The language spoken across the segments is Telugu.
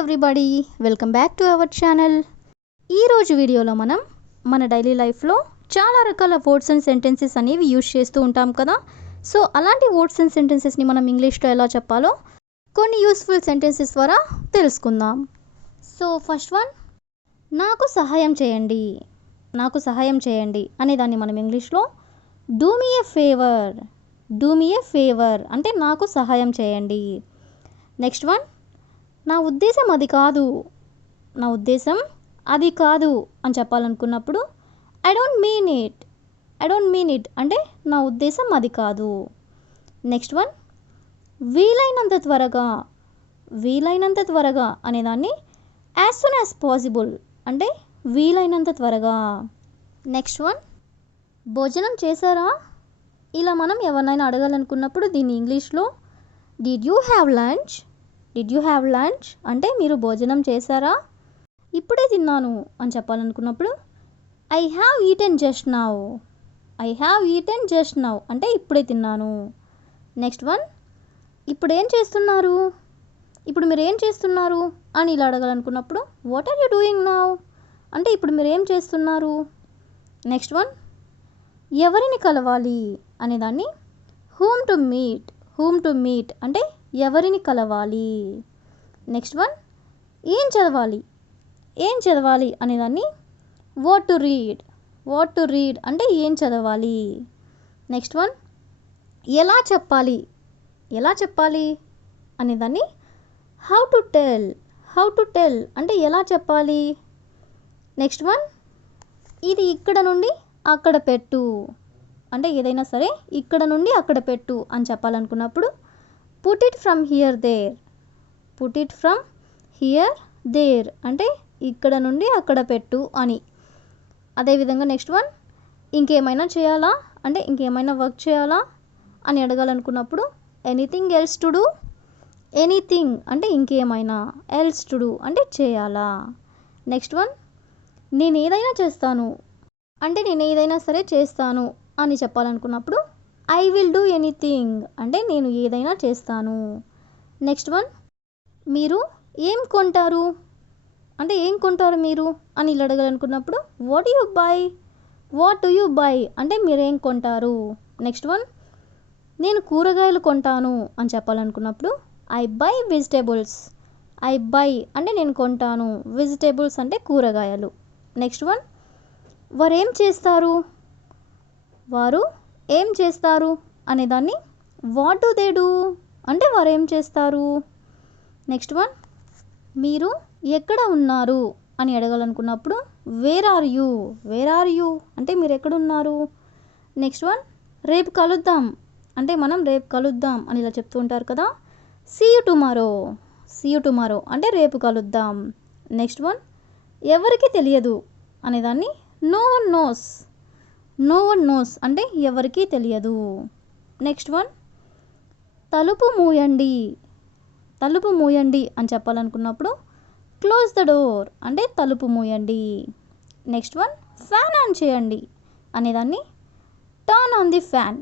Everybody, welcome back to our channel. ఈరోజు వీడియోలో మనం మన డైలీ లైఫ్లో చాలా రకాల వర్డ్స్ అండ్ సెంటెన్సెస్ అనేవి యూజ్ చేస్తూ ఉంటాం కదా. సో అలాంటి వర్డ్స్ అండ్ సెంటెన్సెస్ని మనం ఇంగ్లీష్లో ఎలా చెప్పాలో కొన్ని యూస్ఫుల్ సెంటెన్సెస్ ద్వారా తెలుసుకుందాం. సో ఫస్ట్ వన్, నాకు సహాయం చేయండి. నాకు సహాయం చేయండి అనేదాన్ని మనం ఇంగ్లీష్లో do me A favour. Do me A favour అంటే నాకు సహాయం చేయండి. నెక్స్ట్ వన్, నా ఉద్దేశం అది కాదు. నా ఉద్దేశం అది కాదు అని చెప్పాలనుకున్నప్పుడు I don't mean it. I don't mean it అంటే నా ఉద్దేశం అది కాదు. నెక్స్ట్ వన్, వీలైనంత త్వరగా. వీలైనంత త్వరగా అనేదాన్ని యాజ్ సూన్ యాజ్ పాసిబుల్ అంటే వీలైనంత త్వరగా. నెక్స్ట్ వన్, భోజనం చేశారా. ఇలా మనం ఎవరినైనా అడగాలనుకున్నప్పుడు దీన్ని ఇంగ్లీష్లో did you have lunch. Did you have lunch అంటే మీరు భోజనం చేశారా. ఇప్పుడే తిన్నాను అని చెప్పాలనుకున్నప్పుడు I have eaten just now. I have eaten just now అంటే ఇప్పుడే తిన్నాను. నెక్స్ట్ వన్, ఇప్పుడు ఏం చేస్తున్నారు. ఇప్పుడు మీరు ఏం చేస్తున్నారు అని ఇలా అడగాలనుకున్నప్పుడు what are you doing now అంటే ఇప్పుడు మీరు ఏం చేస్తున్నారు. నెక్స్ట్ వన్, ఎవరిని కలవాలి అనేదాన్ని whom to meet. Whom to meet అంటే ఎవరిని కలవాలి. నెక్స్ట్ వన్, ఏం చదవాలి. ఏం చదవాలి అనేదాన్ని what to read. What to read అంటే ఏం చదవాలి. నెక్స్ట్ వన్, ఎలా చెప్పాలి. ఎలా చెప్పాలి అనేదాన్ని how to tell. How to tell అంటే ఎలా చెప్పాలి. నెక్స్ట్ వన్, ఇది ఇక్కడ నుండి అక్కడ పెట్టు అంటే ఏదైనా సరే ఇక్కడ నుండి అక్కడ పెట్టు అని చెప్పాలనుకున్నప్పుడు put it from here there. Put it from here there అంటే ఇక్కడ నుండి అక్కడ పెట్టు అని. అదేవిధంగా నెక్స్ట్ వన్, ఇంకేమైనా చేయాలా అంటే ఇంకేమైనా వర్క్ చేయాలా అని అడగాలనుకున్నప్పుడు anything else to do. Anything అంటే ఇంకేమైనా, ఎల్స్ టు డూ అంటే చేయాలా. నెక్స్ట్ వన్, నేను ఏదైనా చేస్తాను అంటే నేను ఏదైనా సరే చేస్తాను అని చెప్పాలనుకున్నప్పుడు ఐ విల్ డూ ఎనీథింగ్ అంటే నేను ఏదైనా చేస్తాను. నెక్స్ట్ వన్, మీరు ఏం కొంటారు అంటే ఏం కొంటారు మీరు అని ఇలా అడగాలనుకున్నప్పుడు what you buy. What do you buy అంటే మీరేం కొంటారు. నెక్స్ట్ వన్, నేను కూరగాయలు కొంటాను అని చెప్పాలనుకున్నప్పుడు I buy vegetables. I buy అంటే నేను కొంటాను, వెజిటేబుల్స్ అంటే కూరగాయలు. నెక్స్ట్ వన్, వారు ఏం చేస్తారు. వారు ఏం చేస్తారు అనేదాన్ని వాట్ డు దే డూ అంటే వారు ఏం చేస్తారు. నెక్స్ట్ వన్, మీరు ఎక్కడ ఉన్నారు అని అడగాలనుకున్నప్పుడు where are you. Where are you అంటే మీరు ఎక్కడ ఉన్నారు. నెక్స్ట్ వన్, రేపు కలుద్దాం అంటే మనం రేపు కలుద్దాం అని ఇలా చెప్తూ ఉంటారు కదా. See you tomorrow. See you tomorrow అంటే రేపు కలుద్దాం. నెక్స్ట్ వన్, ఎవరికి తెలియదు అనేదాన్ని no one knows. No one knows అంటే ఎవరికీ తెలియదు. నెక్స్ట్ వన్, తలుపు మూయండి. తలుపు మూయండి అని చెప్పాలనుకున్నప్పుడు క్లోజ్ ద డోర్ అంటే తలుపు మూయండి. నెక్స్ట్ వన్, ఫ్యాన్ ఆన్ చేయండి అనేదాన్ని turn on the fan.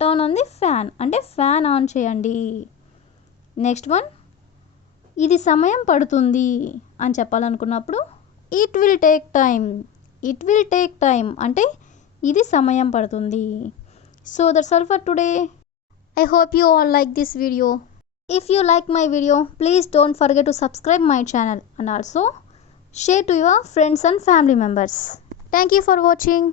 Turn on the fan అంటే ఫ్యాన్ ఆన్ చేయండి. నెక్స్ట్ వన్, ఇది సమయం పడుతుంది అని చెప్పాలనుకున్నప్పుడు it will take time. It will take time అంటే ఇది సమయం పడుతుంది. So that's all for today. I hope you all like this video. If you like my video, please don't forget to subscribe my channel and also share to your friends and family members. Thank you for watching.